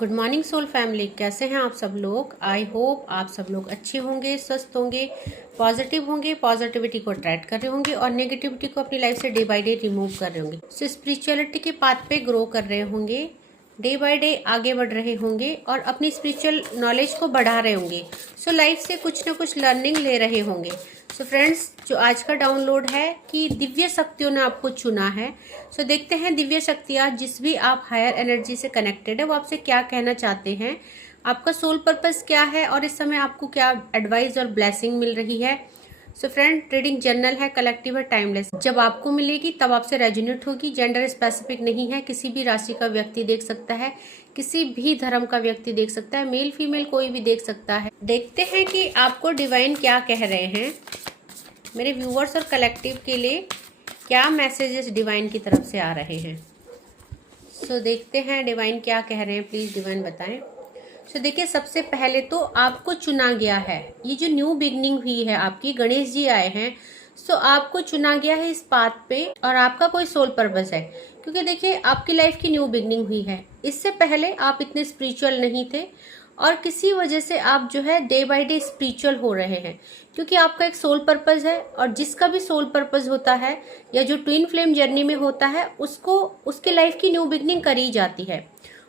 Good morning soul family, कैसे हैं आप सब लोग। आई होप आप सब लोग अच्छे होंगे, स्वस्थ होंगे, पॉजिटिव होंगे, पॉजिटिविटी को अट्रैक्ट कर रहे होंगे और नेगेटिविटी को अपनी लाइफ से डे बाय डे रिमूव कर रहे होंगे। सो स्पिरिचुअलिटी के पाथ पे ग्रो कर रहे होंगे, डे बाय डे आगे बढ़ रहे होंगे और अपनी स्पिरिचुअल नॉलेज को बढ़ा रहे होंगे। सो लाइफ से कुछ ना कुछ लर्निंग ले रहे होंगे। सो फ्रेंड्स, जो आज का डाउनलोड है कि दिव्य शक्तियों ने आपको चुना है। सो देखते हैं दिव्य शक्तियाँ, जिस भी आप हायर एनर्जी से कनेक्टेड है, वो आपसे क्या कहना चाहते हैं, आपका सोल पर्पस क्या है और इस समय आपको क्या एडवाइस और ब्लेसिंग मिल रही है। सो फ्रेंड, ट्रेडिंग जनरल है, कलेक्टिव है, टाइमलेस। जब आपको मिलेगी तब आपसे रेजोनेट होगी। जेंडर स्पेसिफिक नहीं है, किसी भी राशि का व्यक्ति देख सकता है, किसी भी धर्म का व्यक्ति देख सकता है, मेल फीमेल कोई भी देख सकता है। देखते हैं कि आपको डिवाइन क्या कह रहे हैं। मेरे व्यूअर्स और कलेक्टिव के लिए क्या मैसेजेस डिवाइन की तरफ से आ रहे हैं। सो देखते हैं डिवाइन क्या कह रहे हैं, प्लीज डिवाइन बताएं। सो देखिए, सबसे पहले तो आपको चुना गया है। ये जो न्यू बिगनिंग हुई है आपकी, गणेश जी आए हैं। सो आपको चुना गया है इस पाथ पे और आपका कोई सोल पर्पस है, क्योंकि देखिए आपकी लाइफ की न्यू बिगनिंग हुई है। इससे पहले आप इतने स्पिरिचुअल नहीं थे और किसी वजह से आप जो है डे बाय डे स्पिरिचुअल हो रहे हैं, क्योंकि आपका एक सोल पर्पस है। और जिसका भी सोल पर्पस होता है या जो ट्विन फ्लेम जर्नी में होता है, उसको उसके लाइफ की न्यू बिगनिंग करी जाती है।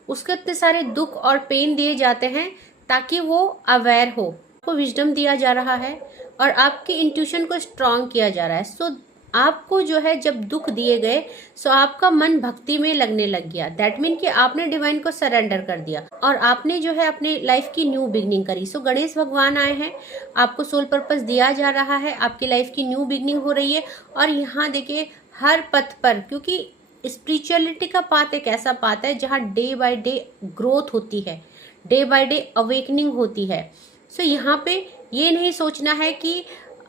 उसको इतने सारे दुख और पेन दिए जाते हैं ताकि वो अवेयर हो, को विजडम दिया जा रहा है और आपकी इंट्यूशन को स्ट्रांग किया जा रहा है। सो आपको जो है जब दुख दिए गए, सो आपका मन भक्ति में लगने लग गया। दैट मीन कि आपने डिवाइन को सरेंडर कर दिया और आपने जो है अपने लाइफ की न्यू बिगनिंग करी। सो गणेश भगवान आए हैं, आपको सोल पर्पस दिया जा रहा है, आपकी लाइफ की न्यू बिगनिंग हो रही है। और यहाँ देखिए हर पथ पर, क्योंकि स्पिरिचुअलिटी का पाथ एक ऐसा पाथ है जहाँ डे बाय डे ग्रोथ होती है, डे बाय डे अवेकनिंग होती है। सो यहाँ पे ये नहीं सोचना है कि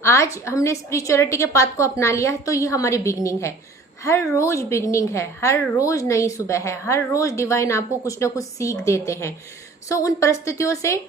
आज हमने स्पिरिचुअलिटी के पाथ को अपना लिया है तो ये हमारी बिगनिंग है। हर रोज बिगनिंग है, हर रोज नई सुबह है, हर रोज डिवाइन आपको कुछ ना कुछ सीख देते हैं। सो उन परिस्थितियों से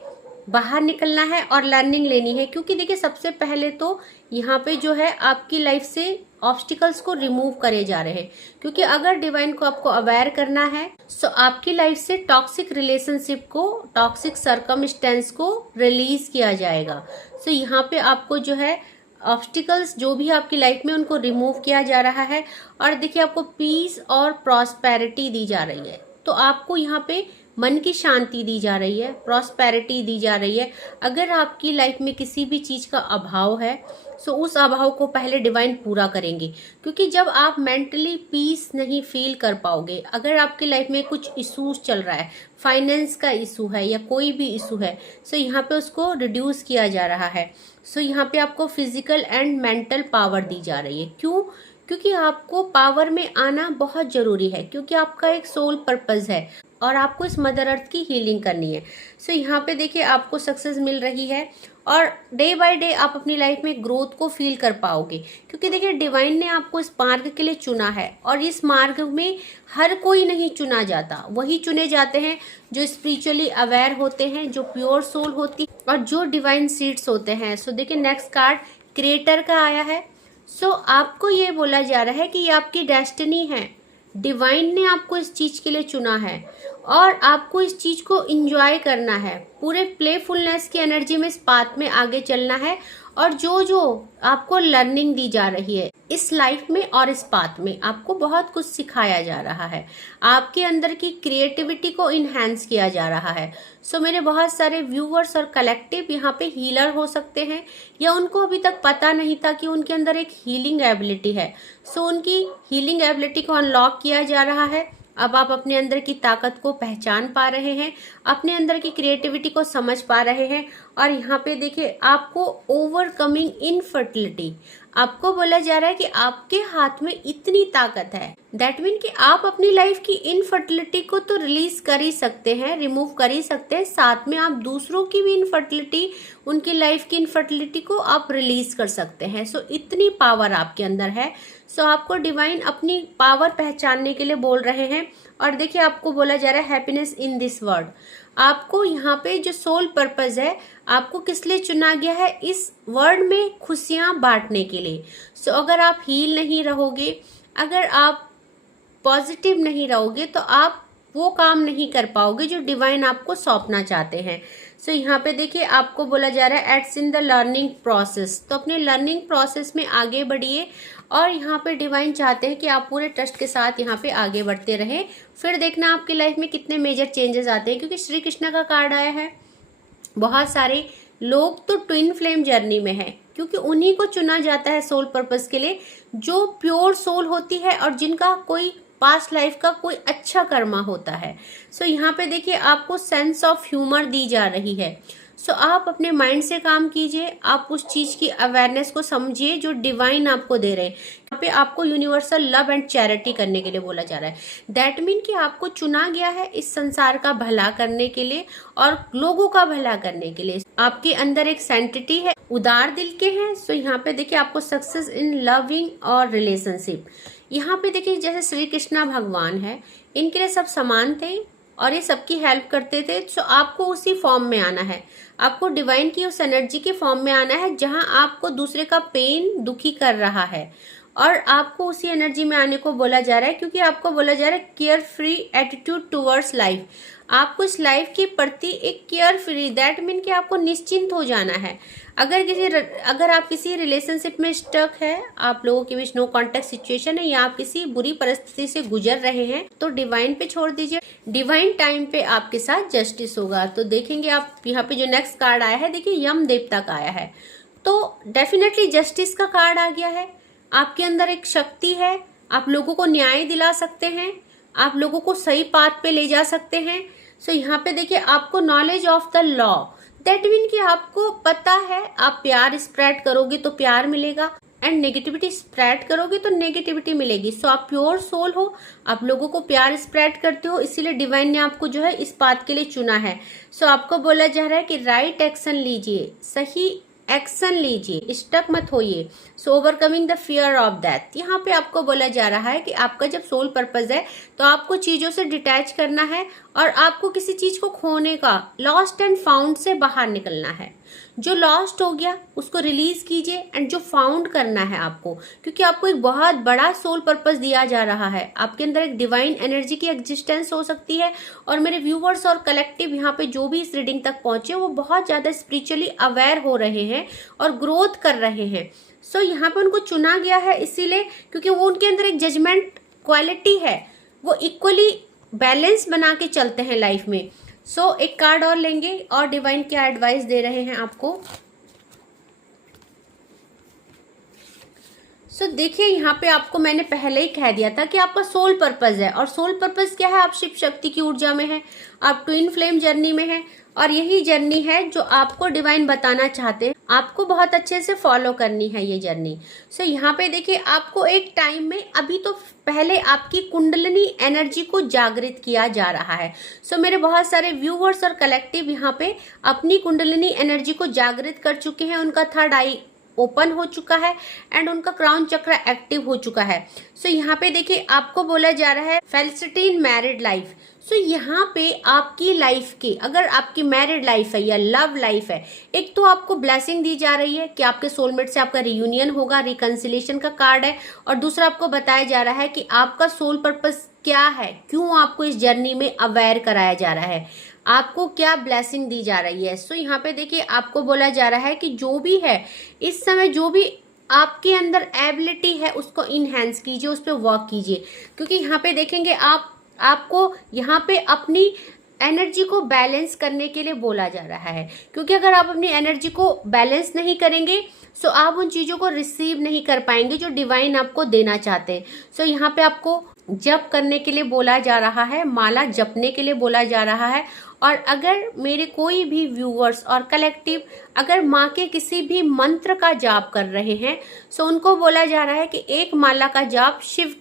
बाहर निकलना है और लर्निंग लेनी है, क्योंकि देखिए सबसे पहले तो यहाँ पे जो है आपकी लाइफ से ऑब्स्टिकल्स को रिमूव करे जा रहे हैं। क्योंकि अगर डिवाइन को आपको अवेयर करना है, सो आपकी लाइफ से टॉक्सिक रिलेशनशिप को, टॉक्सिक सर्कमस्टेंस को रिलीज किया जाएगा। सो यहाँ पे आपको जो है ऑब्स्टिकल्स जो भी आपकी लाइफ में, उनको रिमूव किया जा रहा है। और देखिए आपको पीस और प्रॉस्पेरिटी दी जा रही है। तो आपको यहाँ पे मन की शांति दी जा रही है, प्रॉस्पेरिटी दी जा रही है। अगर आपकी लाइफ में किसी भी चीज का अभाव है, सो उस अभाव को पहले डिवाइन पूरा करेंगे। क्योंकि जब आप मेंटली पीस नहीं फील कर पाओगे, अगर आपकी लाइफ में कुछ इश्यूज चल रहा है, फाइनेंस का इशू है या कोई भी इशू है, सो यहाँ पे उसको रिड्यूस किया जा रहा है। सो यहाँ पे आपको फिजिकल एंड मेंटल पावर दी जा रही है। क्यों? क्योंकि आपको पावर में आना बहुत जरूरी है, क्योंकि आपका एक सोल पर्पस है और आपको इस मदर अर्थ की हीलिंग करनी है। सो यहाँ पे देखिए आपको सक्सेस मिल रही है और डे बाय डे आप अपनी लाइफ में ग्रोथ को फील कर पाओगे। क्योंकि देखिए डिवाइन ने आपको इस मार्ग के लिए चुना है और इस मार्ग में हर कोई नहीं चुना जाता, वही चुने जाते हैं जो स्पिरिचुअली अवेयर होते हैं, जो प्योर सोल होती और जो डिवाइन सीड्स होते हैं। सो देखिए नेक्स्ट कार्ड क्रिएटर का आया है। सो आपको ये बोला जा रहा है कि ये आपकी डेस्टिनी है, डिवाइन ने आपको इस चीज के लिए चुना है और आपको इस चीज को एंजॉय करना है। पूरे प्लेफुलनेस की एनर्जी में इस पाथ में आगे चलना है और जो जो आपको लर्निंग दी जा रही है इस लाइफ में और इस पाथ में, आपको बहुत कुछ सिखाया जा रहा है। आपके अंदर की क्रिएटिविटी को इन्हेंस किया जा रहा है। सो मेरे बहुत सारे व्यूअर्स और कलेक्टिव यहाँ पे हीलर हो सकते हैं या उनको अभी तक पता नहीं था कि उनके अंदर एक हीलिंग एबिलिटी है। सो उनकी हीलिंग एबिलिटी को अनलॉक किया जा रहा है। अब आप अपने अंदर की ताकत को पहचान पा रहे हैं, अपने अंदर की क्रिएटिविटी को समझ पा रहे हैं। और यहाँ पे देखिए आपको ओवरकमिंग इनफर्टिलिटी, आपको बोला जा रहा है कि आपके हाथ में इतनी ताकत है। दैट मीन कि आप अपनी लाइफ की इनफर्टिलिटी को तो रिलीज कर ही सकते हैं, रिमूव कर ही सकते हैं, साथ में आप दूसरों की भी इनफर्टिलिटी, उनकी लाइफ की इनफर्टिलिटी को आप रिलीज कर सकते हैं। सो इतनी पावर आपके अंदर है। सो आपको डिवाइन अपनी पावर पहचानने के लिए बोल रहे हैं। और देखिए आपको बोला जा रहा है हैप्पीनेस इन दिस वर्ल्ड। आपको यहाँ पे जो सोल पर्पस है, आपको किस लिए चुना गया है, इस वर्ल्ड में खुशियां बांटने के लिए। सो अगर आप हील नहीं रहोगे, अगर आप पॉजिटिव नहीं रहोगे, तो आप वो काम नहीं कर पाओगे जो डिवाइन आपको सौंपना चाहते हैं। सो यहाँ पे देखिए आपको बोला जा रहा है एट्स इन द लर्निंग प्रोसेस, तो अपने लर्निंग प्रोसेस में आगे बढ़िए और यहाँ पे डिवाइन चाहते हैं कि आप पूरे ट्रस्ट के साथ यहाँ पे आगे बढ़ते रहें। फिर देखना आपकी लाइफ में कितने मेजर चेंजेस आते हैं, क्योंकि श्री कृष्ण का कार्ड आया है। बहुत सारे लोग तो ट्विन फ्लेम जर्नी में है, क्योंकि उन्हीं को चुना जाता है सोल पर्पस के लिए जो प्योर सोल होती है और जिनका कोई पास्ट लाइफ का कोई अच्छा कर्मा होता है। सो यहाँ पे देखिए आपको सेंस ऑफ ह्यूमर दी जा रही है। सो आप अपने माइंड से काम कीजिए, आप उस चीज की अवेयरनेस को समझिए जो डिवाइन आपको दे रहे हैं। यहाँ पे आपको यूनिवर्सल लव एंड चैरिटी करने के लिए बोला जा रहा है। दैट मीन कि आपको चुना गया है इस संसार का भला करने के लिए और लोगों का भला करने के लिए। आपके अंदर एक सेंटिटी है, उदार दिल के हैं। सो यहाँ पे देखिए आपको सक्सेस इन लविंग और रिलेशनशिप। यहाँ पे देखिए जैसे श्री कृष्णा भगवान है, इनके लिए सब समान थे और ये सबकी हेल्प करते थे। तो आपको उसी फॉर्म में आना है, आपको डिवाइन की उस एनर्जी के फॉर्म में आना है जहां आपको दूसरे का पेन दुखी कर रहा है और आपको उसी एनर्जी में आने को बोला जा रहा है, क्योंकि आपको बोला जा रहा है care free attitude towards life. आपको इस लाइफ के प्रति एक केयर फ्री, दैट मीन कि आपको निश्चिंत हो जाना है। अगर आप किसी रिलेशनशिप में स्टक है, आप लोगों के बीच नो कॉन्टेक्ट सिचुएशन है या आप किसी बुरी परिस्थिति से गुजर रहे हैं, तो डिवाइन पे छोड़ दीजिए। डिवाइन टाइम पे आपके साथ जस्टिस होगा। तो देखेंगे आप यहाँ पे जो नेक्स्ट कार्ड आया है, देखिए यम देवता का आया है, तो डेफिनेटली जस्टिस का कार्ड आ गया है। आपके अंदर एक शक्ति है, आप लोगों को न्याय दिला सकते हैं, आप लोगों को सही पाथ पे ले जा सकते हैं। सो यहाँ पे देखिए आपको knowledge of the law, that mean कि आपको पता है आप प्यार स्प्रेड करोगे तो प्यार मिलेगा एंड नेगेटिविटी स्प्रेड करोगे तो नेगेटिविटी मिलेगी। सो आप प्योर सोल हो, आप लोगों को प्यार स्प्रेड करते हो, इसीलिए डिवाइन ने आपको जो है इस बात के लिए चुना है। सो आपको बोला जा रहा है कि राइट एक्शन लीजिए, सही एक्शन लीजिए, स्टक मत होइए। So overcoming the fear of death, यहाँ पे आपको बोला जा रहा है कि आपका जब सोल पर्पस है तो आपको चीजों से डिटैच करना है और आपको किसी चीज को खोने का, लॉस्ट एंड फाउंड से बाहर निकलना है। जो लॉस्ट हो गया उसको रिलीज कीजिए एंड जो फाउंड करना है आपको, क्योंकि आपको एक बहुत बड़ा सोल पर्पस दिया जा रहा है। आपके अंदर एक डिवाइन एनर्जी की एग्जिस्टेंस हो सकती है और मेरे व्यूवर्स और कलेक्टिव यहाँ पे जो भी इस रीडिंग तक पहुंचे वो बहुत ज्यादा स्पिरिचुअली अवेयर हो रहे हैं और ग्रोथ कर रहे हैं। सो यहाँ पे उनको चुना गया है इसीलिए क्योंकि वो उनके अंदर एक जजमेंट क्वालिटी है, वो इक्वली बैलेंस बना के चलते हैं लाइफ में। सो एक कार्ड और लेंगे और डिवाइन क्या एडवाइस दे रहे हैं आपको। सो देखिए यहाँ पे आपको मैंने पहले ही कह दिया था कि आपका सोल पर्पस है, और सोल पर्पस क्या है, आप शिव शक्ति की ऊर्जा में है, आप ट्विन फ्लेम जर्नी में है और यही जर्नी है जो आपको डिवाइन बताना चाहते हैं। आपको बहुत अच्छे से फॉलो करनी है ये जर्नी। सो यहाँ पे देखिए आपको एक टाइम में, अभी तो पहले आपकी कुंडलिनी एनर्जी को जागृत किया जा रहा है। सो मेरे बहुत सारे व्यूअर्स और कलेक्टिव यहाँ पे अपनी कुंडलिनी एनर्जी को जागृत कर चुके हैं, उनका थर्ड आई ओपन हो चुका है एंड उनका क्राउन चक्र एक्टिव हो चुका है। सो यहाँ पे देखिए आपको बोला जा रहा है फेलिसिटी इन मैरिड लाइफ। सो यहाँ पे आपकी लाइफ की, अगर आपकी मैरिड लाइफ है या लव लाइफ है, एक तो आपको ब्लेसिंग दी जा रही है कि आपके सोलमेट से आपका रियूनियन होगा, रिकंसिलेशन का कार्ड है, और दूसरा आपको बताया जा रहा है कि आपका सोल पर्पस क्या है, क्यों आपको इस जर्नी में अवेयर कराया जा रहा है, आपको क्या ब्लेसिंग दी जा रही है। सो यहाँ पे देखिए आपको बोला जा रहा है कि जो भी है इस समय, जो भी आपके अंदर एबिलिटी है उसको इनहेंस कीजिए, उस पर वर्क कीजिए, क्योंकि यहाँ पे देखेंगे आपको यहाँ पे अपनी एनर्जी को बैलेंस करने के लिए बोला जा रहा है, क्योंकि अगर आप अपनी एनर्जी को बैलेंस नहीं करेंगे सो आप उन चीज़ों को रिसीव नहीं कर पाएंगे जो डिवाइन आपको देना चाहते हैं। सो यहाँ पे आपको जप करने के लिए बोला जा रहा है, माला जपने के लिए बोला जा रहा है। और अगर मेरे कोई भी व्यूअर्स और कलेक्टिव अगर माँ के किसी भी मंत्र का जाप कर रहे हैं सो उनको बोला जा रहा है कि एक माला का जाप शिव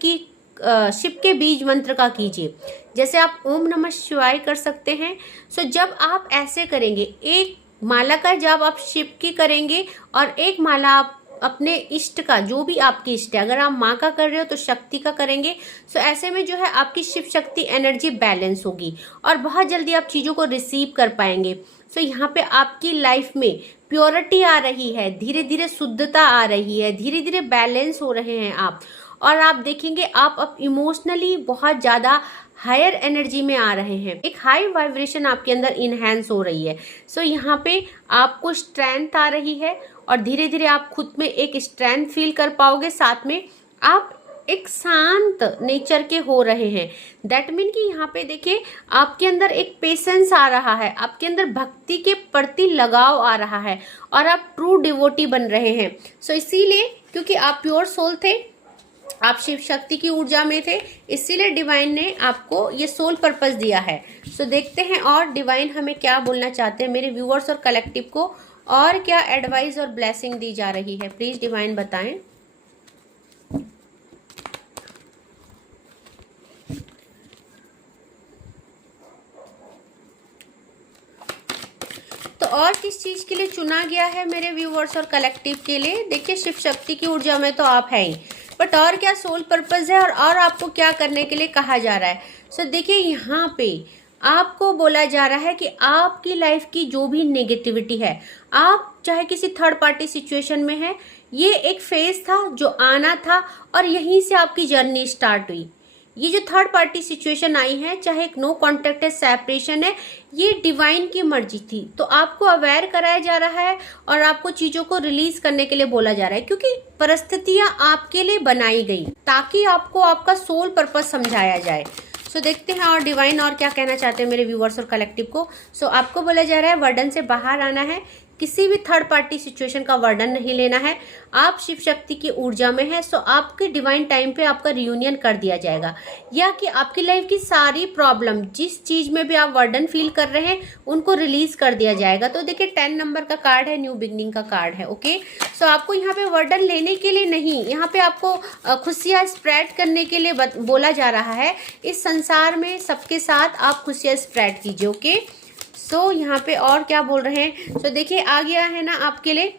के बीज मंत्र का कीजिए। जैसे आप ओम नमः शिवाय कर सकते हैं। सो जब आप ऐसे करेंगे, एक माला का जाप आप शिव की करेंगे और एक माला आप अपने इष्ट का, जो भी आपकी इष्ट है, अगर आप माँ का कर रहे हो तो शक्ति का करेंगे। सो ऐसे में जो है आपकी शिव शक्ति एनर्जी बैलेंस होगी और बहुत जल्दी आप चीज़ों को रिसीव कर पाएंगे। सो यहाँ पे आपकी लाइफ में प्योरिटी आ रही है, धीरे धीरे शुद्धता आ रही है, धीरे धीरे बैलेंस हो रहे हैं आप। और आप देखेंगे आप अब इमोशनली बहुत ज़्यादा हायर एनर्जी में आ रहे हैं, एक हाई वाइब्रेशन आपके अंदर इनहेंस हो रही है। सो यहाँ पे आपको स्ट्रेंथ आ रही है और धीरे धीरे आप खुद में एक स्ट्रेंथ फील कर पाओगे, साथ में आप एक शांत नेचर के हो रहे हैं। दैट मीन कि यहाँ पे देखिए आपके अंदर एक पेशेंस आ रहा है, आपके अंदर भक्ति के प्रति लगाव आ रहा है और आप ट्रू डिवोटी बन रहे हैं। सो इसीलिए क्योंकि आप प्योर सोल थे, आप शिव शक्ति की ऊर्जा में थे, इसीलिए डिवाइन ने आपको ये सोल पर्पस दिया है। सो देखते हैं और डिवाइन हमें क्या बोलना चाहते हैं मेरे व्यूअर्स और कलेक्टिव को, और क्या एडवाइस और ब्लेसिंग दी जा रही है। प्लीज डिवाइन बताएं। तो और किस चीज के लिए चुना गया है मेरे व्यूअर्स और कलेक्टिव के लिए। देखिए शिव शक्ति की ऊर्जा में तो आप हैं ही, बट और क्या सोल पर्पस है और आपको क्या करने के लिए कहा जा रहा है। सो देखिए यहाँ पे आपको बोला जा रहा है कि आपकी लाइफ की जो भी नेगेटिविटी है, आप चाहे किसी थर्ड पार्टी सिचुएशन में है, ये एक फेज था जो आना था और यहीं से आपकी जर्नी स्टार्ट हुई। ये जो थर्ड पार्टी सिचुएशन आई है, चाहे एक नो कॉन्टेक्ट है, सेपरेशन है, ये डिवाइन की मर्जी थी। तो आपको अवेयर कराया जा रहा है और आपको चीजों को रिलीज करने के लिए बोला जा रहा है, क्योंकि परिस्थितियां आपके लिए बनाई गई ताकि आपको आपका सोल पर्पस समझाया जाए। सो देखते हैं और डिवाइन और क्या कहना चाहते हैं मेरे व्यूअर्स और कलेक्टिव को। सो आपको बोला जा रहा है वर्डन से बाहर आना है, किसी भी थर्ड पार्टी सिचुएशन का वर्डन नहीं लेना है। आप शिव शक्ति की ऊर्जा में है, सो आपके डिवाइन टाइम पे आपका रियूनियन कर दिया जाएगा, या कि आपकी लाइफ की सारी प्रॉब्लम जिस चीज में भी आप वर्डन फील कर रहे हैं उनको रिलीज कर दिया जाएगा। तो देखिए 10 नंबर का कार्ड है, न्यू बिगनिंग का कार्ड है। ओके, सो आपको यहाँ पे वर्डन लेने के लिए नहीं, यहाँ पे आपको खुशियाँ स्प्रेड करने के लिए बोला जा रहा है। इस संसार में सबके साथ आप खुशियाँ स्प्रेड कीजिए। ओके, सो यहाँ पे और क्या बोल रहे हैं। सो देखिए आ गया है ना आपके लिए,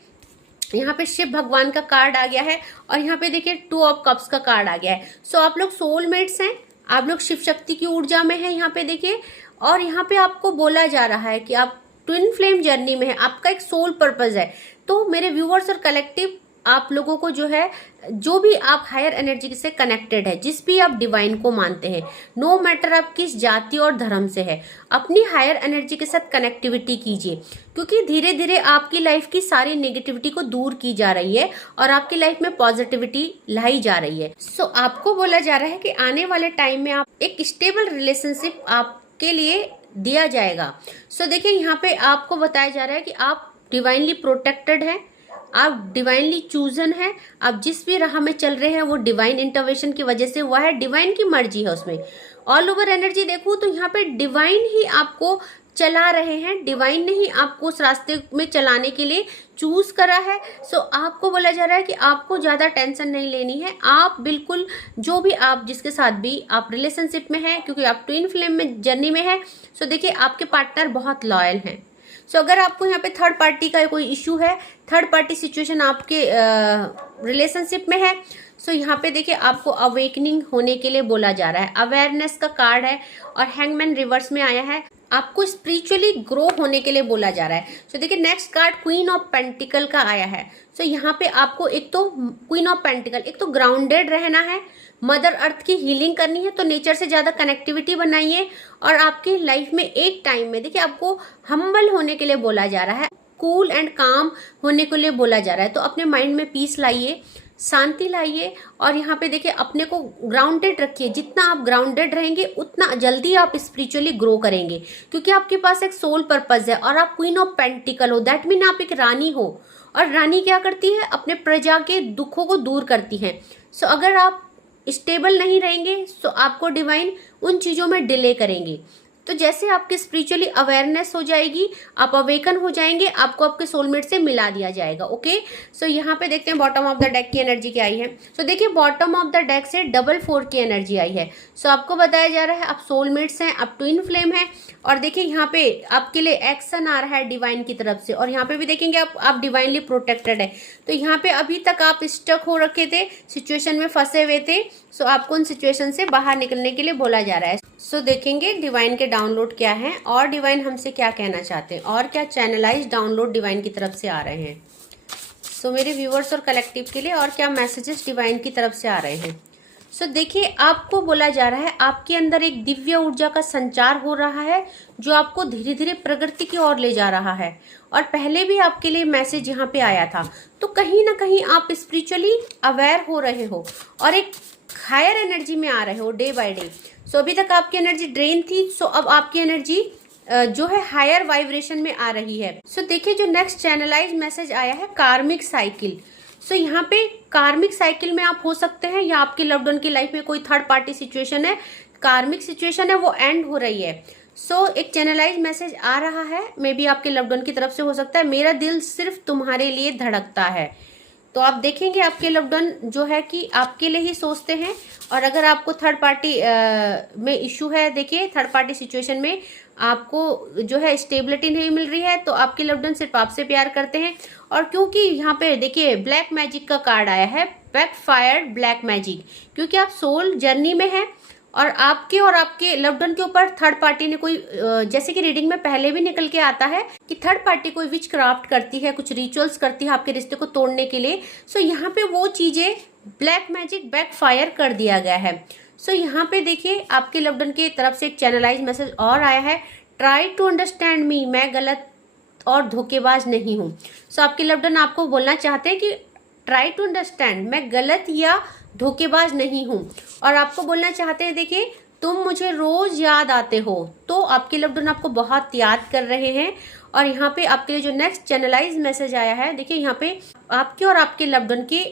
यहाँ पे शिव भगवान का कार्ड आ गया है और यहाँ पे देखिए 2 ऑफ कप्स का कार्ड आ गया है। सो आप लोग सोलमेट्स हैं, आप लोग शिव शक्ति की ऊर्जा में हैं यहाँ पे देखिए, और यहाँ पे आपको बोला जा रहा है कि आप ट्विन फ्लेम जर्नी में है, आपका एक सोल पर्पस है। तो मेरे व्यूअर्स और कलेक्टिव, आप लोगों को जो है, जो भी आप हायर एनर्जी से कनेक्टेड है, जिस भी आप डिवाइन को मानते हैं, नो मैटर आप किस जाति और धर्म से है, अपनी हायर एनर्जी के साथ कनेक्टिविटी कीजिए, क्योंकि धीरे धीरे आपकी लाइफ की सारी नेगेटिविटी को दूर की जा रही है और आपकी लाइफ में पॉजिटिविटी लाई जा रही है। सो आपको बोला जा रहा है कि आने वाले टाइम में आप एक स्टेबल रिलेशनशिप आपके लिए दिया जाएगा। सो देखिए यहाँ पे आपको बताया जा रहा है कि आप डिवाइनली प्रोटेक्टेड हैं, आप डिवाइनली चूजन है, आप जिस भी राह में चल रहे हैं वो डिवाइन इंटरवेंशन की वजह से हुआ है, डिवाइन की मर्जी है उसमें। ऑल ओवर एनर्जी देखूं तो यहाँ पे डिवाइन ही आपको चला रहे हैं, डिवाइन ने ही आपको उस रास्ते में चलाने के लिए चूज करा है। सो आपको बोला जा रहा है कि आपको ज्यादा टेंशन नहीं लेनी है, आप बिल्कुल जो भी आप जिसके साथ भी आप रिलेशनशिप में हैं, क्योंकि आप ट्विन फ्लेम में जर्नी में है। सो देखिए आपके पार्टनर बहुत लॉयल हैं। सो अगर आपको यहाँ पे थर्ड पार्टी का कोई इशू है, थर्ड पार्टी सिचुएशन आपके रिलेशनशिप में है, सो यहाँ पे देखिए आपको अवेकनिंग होने के लिए बोला जा रहा है। अवेयरनेस का कार्ड है और हैंगमैन रिवर्स में आया है, आपको स्पिरिचुअली ग्रो होने के लिए बोला जा रहा है। सो देखिए next card queen of pentacle का आया है। सो यहाँ पे आपको एक तो क्वीन ऑफ पेंटिकल, एक तो ग्राउंडेड रहना है, मदर अर्थ की हीलिंग करनी है, तो नेचर से ज्यादा कनेक्टिविटी बनाइए। और आपकी लाइफ में एक टाइम में देखिए आपको हम्बल होने के लिए बोला जा रहा है, कूल एंड काम होने के लिए बोला जा रहा है। तो अपने माइंड में पीस लाइए, शांति लाइए, और यहाँ पे देखिए अपने को ग्राउंडेड रखिए। जितना आप ग्राउंडेड रहेंगे उतना जल्दी आप स्पिरिचुअली ग्रो करेंगे, क्योंकि आपके पास एक सोल पर्पस है और आप क्वीन ऑफ पेंटिकल हो। दैट मीन आप एक रानी हो, और रानी क्या करती है, अपने प्रजा के दुखों को दूर करती है। सो अगर आप स्टेबल नहीं रहेंगे तो आपको डिवाइन उन चीजों में डिले करेंगे। तो जैसे आपकी स्पिरिचुअली अवेयरनेस हो जाएगी, आप अवेकन हो जाएंगे, आपको आपके सोलमेट से मिला दिया जाएगा। ओके, सो यहाँ पे देखते हैं बॉटम ऑफ द डेक की एनर्जी क्या आई है। सो देखिए बॉटम ऑफ द डेक से डबल 4 की एनर्जी आई है। सो आपको बताया जा रहा है आप सोलमेट्स हैं, आप ट्विन फ्लेम हैं, और देखिए यहाँ पे आपके लिए एक्शन आ रहा है डिवाइन की तरफ से, और यहाँ पे भी देखेंगे आप डिवाइनली प्रोटेक्टेड है। तो यहाँ पे अभी तक आप स्टक हो रखे थे, सिचुएशन में फंसे हुए थे, सो आपको उन सिचुएशन से बाहर निकलने के लिए बोला जा रहा है। सो देखेंगे डिवाइन के डाउनलोड क्या है और डिवाइन हमसे क्या कहना चाहते हैं, और क्या चैनलाइज डाउनलोड डिवाइन की तरफ से आ रहे हैं। सो मेरे व्यूअर्स और कलेक्टिव के लिए और क्या मैसेजेस डिवाइन की तरफ से आ रहे हैं। सो देखिए, आपको बोला जा रहा है आपके अंदर एक दिव्य ऊर्जा का संचार हो रहा है जो आपको धीरे धीरे प्रगति की ओर ले जा रहा है। और पहले भी आपके लिए मैसेज यहाँ पे आया था, तो कहीं ना कहीं आप स्पिरिचुअली अवेयर हो रहे हो और एक हायर एनर्जी में आ रहे हो डे बाय डे। सो अभी तक आपकी एनर्जी ड्रेन थी, सो अब आपकी एनर्जी जो है हायर वाइब्रेशन में आ रही है। सो देखिए, जो नेक्स्ट चैनलाइज मैसेज आया है कार्मिक साइकिल। सो यहाँ पे कार्मिक साइकिल में आप हो सकते हैं या आपके लव्ड वन की लाइफ में कोई थर्ड पार्टी सिचुएशन है, कार्मिक सिचुएशन है, वो एंड हो रही है। सो एक चैनलाइज मैसेज आ रहा है, मे बी आपके लव्ड वन की तरफ से हो सकता है, मेरा दिल सिर्फ तुम्हारे लिए धड़कता है। तो आप देखेंगे आपके लव्ड वन जो है कि आपके लिए ही सोचते हैं। और अगर आपको थर्ड पार्टी में इशू है, देखिए थर्ड पार्टी सिचुएशन में आपको जो है स्टेबिलिटी नहीं मिल रही है, तो आपके लव्ड वन सिर्फ आपसे प्यार करते हैं। और क्योंकि यहाँ पे देखिए ब्लैक मैजिक का कार्ड आया है, बैकफायर्ड ब्लैक मैजिक, क्योंकि आप सोल जर्नी में हैं और आपके लव्ड वन के ऊपर थर्ड पार्टी ने कोई जैसे कि रीडिंग में पहले भी निकल के आता है कि थर्ड पार्टी कोई विच क्राफ्ट करती है, कुछ रिचुअल्स करती है आपके रिश्ते को तोड़ने के लिए। सो यहाँ पे वो चीजें ब्लैक मैजिक बैकफायर कर दिया गया है। सो यहाँ पे देखिए आपके लव्ड वन की तरफ से एक चैनलाइज मैसेज और आया है, ट्राई टू अंडरस्टैंड मी, मैं गलत और धोखेबाज नहीं हूँ। सो आपके लव्ड वन आपको बोलना चाहते हैं कि ट्राई टू अंडरस्टैंड, मैं गलत या धोखेबाज नहीं हूँ। और आपको बोलना चाहते हैं, देखिए तुम मुझे रोज याद आते हो। तो आपके लव्ड वन आपको बहुत याद कर रहे हैं। और यहाँ पे आपके लिए जो नेक्स्ट चैनलाइज मैसेज आया है, देखिए यहाँ पे आपके और आपके लव्ड वन के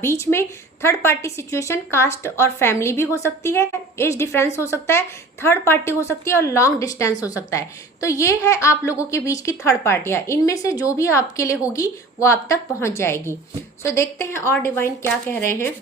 बीच में थर्ड पार्टी सिचुएशन कास्ट और फैमिली भी हो सकती है, एज डिफरेंस हो सकता है, थर्ड पार्टी हो सकती है और लॉन्ग डिस्टेंस हो सकता है। तो ये है आप लोगों के बीच की थर्ड पार्टियां, इनमें से जो भी आपके लिए होगी वो आप तक पहुंच जाएगी। सो देखते हैं और डिवाइन क्या कह रहे हैं।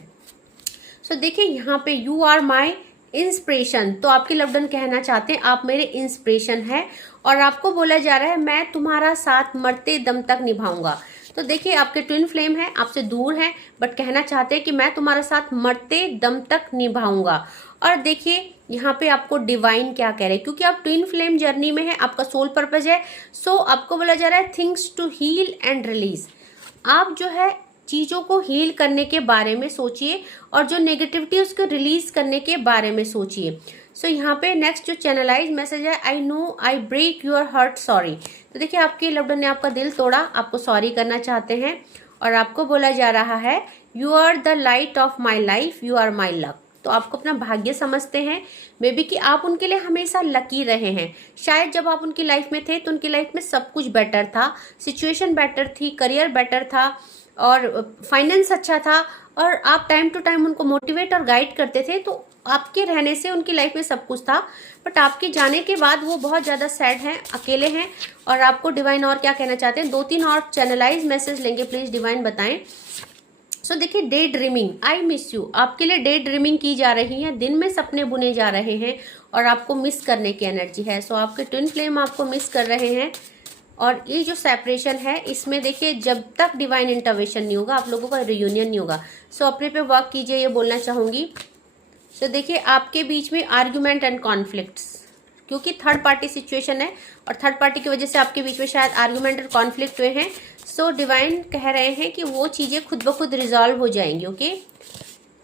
सो देखिए यहाँ पे यू आर माई इंस्पिरेशन, तो आपके लव्ड वन कहना चाहते हैं आप मेरे इंस्पिरेशन है और आपको बोला जा रहा है मैं तुम्हारा साथ मरते दम तक निभाऊंगा। तो देखिए आपके ट्विन फ्लेम है, आपसे दूर है, बट कहना चाहते हैं कि मैं तुम्हारा साथ मरते दम तक निभाऊंगा। और देखिए यहाँ पे आपको डिवाइन क्या कह रहे हैं, क्योंकि आप ट्विन फ्लेम जर्नी में है, आपका सोल पर्पज है। सो आपको बोला जा रहा है things to heal and release, आप जो है चीजों को हील करने के बारे में सोचिए और जो नेगेटिविटी उसको रिलीज करने के बारे में सोचिए। सो यहाँ पे नेक्स्ट जो चैनलाइज मैसेज है, I know I break your heart sorry. तो देखिए आपके लव्ड वन ने आपका दिल तोड़ा, आपको सॉरी करना चाहते हैं और आपको बोला जा रहा है you are the light of my life, you are my luck. तो आपको अपना भाग्य समझते हैं, मे बी कि आप उनके लिए हमेशा लकी रहे हैं। शायद जब आप उनकी लाइफ में थे तो उनकी लाइफ में सब कुछ बेटर था, सिचुएशन बेटर थी, करियर बेटर था और फाइनेंस अच्छा था और आप टाइम टू टाइम उनको मोटिवेट और गाइड करते थे, तो आपके रहने से उनकी लाइफ में सब कुछ था। बट आपके जाने के बाद वो बहुत ज़्यादा सैड हैं, अकेले हैं। और आपको डिवाइन और क्या कहना चाहते हैं, 2-3 और चैनलाइज मैसेज लेंगे, प्लीज़ डिवाइन बताएं। सो देखिए day dreaming, I miss you, आपके लिए डे ड्रीमिंग की जा रही है, दिन में सपने बुने जा रहे हैं और आपको मिस करने की एनर्जी है। सो आपके ट्विन फ्लेम आपको मिस कर रहे हैं और ये जो सेपरेशन है इसमें देखिए जब तक डिवाइन इंटरवेंशन नहीं होगा आप लोगों का रियूनियन नहीं होगा। सो अपने पे वर्क कीजिए, ये बोलना चाहूँगी। सो देखिए आपके बीच में आर्ग्यूमेंट एंड कॉन्फ्लिक्ट्स, क्योंकि थर्ड पार्टी सिचुएशन है और थर्ड पार्टी की वजह से आपके बीच में शायद आर्ग्यूमेंट और कॉन्फ्लिक्ट हुए हैं। सो डिवाइन कह रहे हैं कि वो चीज़ें खुद ब खुद रिजॉल्व हो जाएंगी। ओके,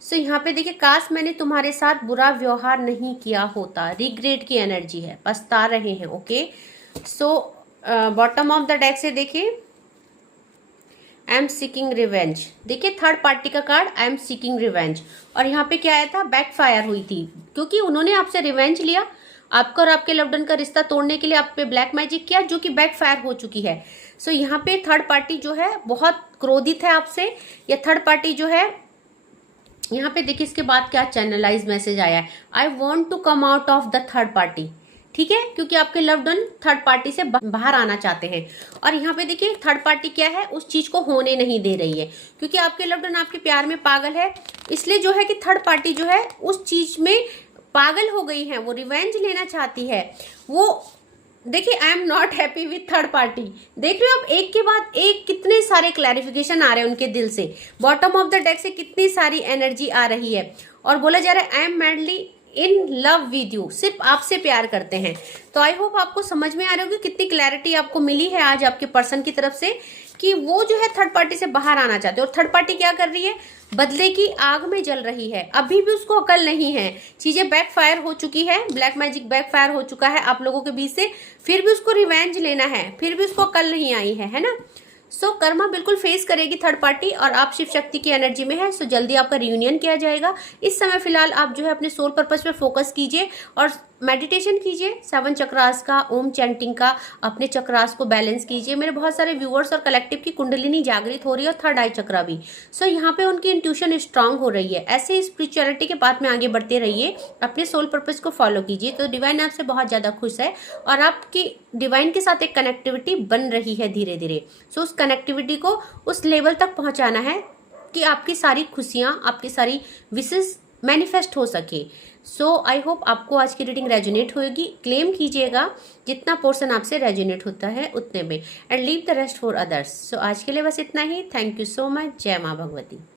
सो यहाँ पे देखिए काश मैंने तुम्हारे साथ बुरा व्यवहार नहीं किया होता, रिग्रेट की एनर्जी है, पछता रहे हैं। Okay, so bottom of the deck से देखिए आई एम सीकिंग रिवेंज, देखिए थर्ड पार्टी का card I am seeking revenge. और यहाँ पे क्या आया था, बैकफायर हुई थी, क्योंकि उन्होंने आपसे रिवेंज लिया, आपका और आपके लव्ड वन का रिश्ता तोड़ने के लिए आप पे ब्लैक मैजिक किया, जो कि बैकफायर हो चुकी है। सो यहाँ पे थर्ड पार्टी जो है बहुत क्रोधित है आपसे, या थर्ड पार्टी जो है यहाँ पे देखिए इसके बाद क्या चैनलाइज मैसेज आया है, I want to come out of the third party. ठीक है, क्योंकि आपके लव्ड वन थर्ड पार्टी से बाहर आना चाहते हैं। और यहाँ पे देखिए थर्ड पार्टी क्या है, उस चीज को होने नहीं दे रही है, क्योंकि आपके लव्ड वन आपके प्यार में पागल है। इसलिए जो है कि थर्ड पार्टी जो है उस चीज में पागल हो गई है, वो रिवेंज लेना चाहती है। वो देखिए I am not happy with third party, देख रहे हो आप एक के बाद एक कितने सारे क्लैरिफिकेशन आ रहे हैं उनके दिल से, बॉटम ऑफ द डेक से कितनी सारी एनर्जी आ रही है। और बोला जा रहा है I am madly in love with you, सिर्फ आपसे प्यार करते हैं। तो आई होप आपको समझ में आ रही होगी कितनी क्लैरिटी आपको मिली है आज आपके पर्सन की तरफ से कि वो जो है थर्ड पार्टी से बाहर आना चाहते हैं, और थर्ड पार्टी क्या कर रही है, बदले की आग में जल रही है। अभी भी उसको अकल नहीं है, चीजें बैकफायर हो चुकी है, ब्लैक मैजिक बैकफायर हो चुका है आप लोगों के बीच से, फिर भी उसको रिवेंज लेना है, फिर भी उसको अकल नहीं आई है ना। सो कर्मा बिल्कुल फेस करेगी थर्ड पार्टी, और आप शिव शक्ति की एनर्जी में है, सो जल्दी आपका रियूनियन किया जाएगा। इस समय फिलहाल आप जो है अपने सोल पर्पस पे फोकस कीजिए और मेडिटेशन कीजिए 7 चक्रास का, ओम चैंटिंग का, अपने चक्रास को बैलेंस कीजिए। मेरे बहुत सारे व्यूअर्स और कलेक्टिव की कुंडलिनी जागृत हो रही है और थर्ड आई चक्रा भी। सो यहाँ पे उनकी इंट्यूशन स्ट्रांग हो रही है। ऐसे ही स्पिरिचुअलिटी के पाथ में आगे बढ़ते रहिए, अपने सोल पर्पस को फॉलो कीजिए, तो डिवाइन आपसे बहुत ज्यादा खुश है और आपकी डिवाइन के साथ एक कनेक्टिविटी बन रही है धीरे धीरे। सो उस कनेक्टिविटी को उस लेवल तक पहुंचाना है कि आपकी सारी खुशियां, आपकी सारी विशेस मैनिफेस्ट हो सके। सो आई होप आपको आज की रीडिंग रेजोनेट होगी। क्लेम कीजिएगा जितना पोर्शन आपसे रेजोनेट होता है उतने में, and leave the rest for others. So आज के लिए बस इतना ही। Thank you so much. जय माँ भगवती।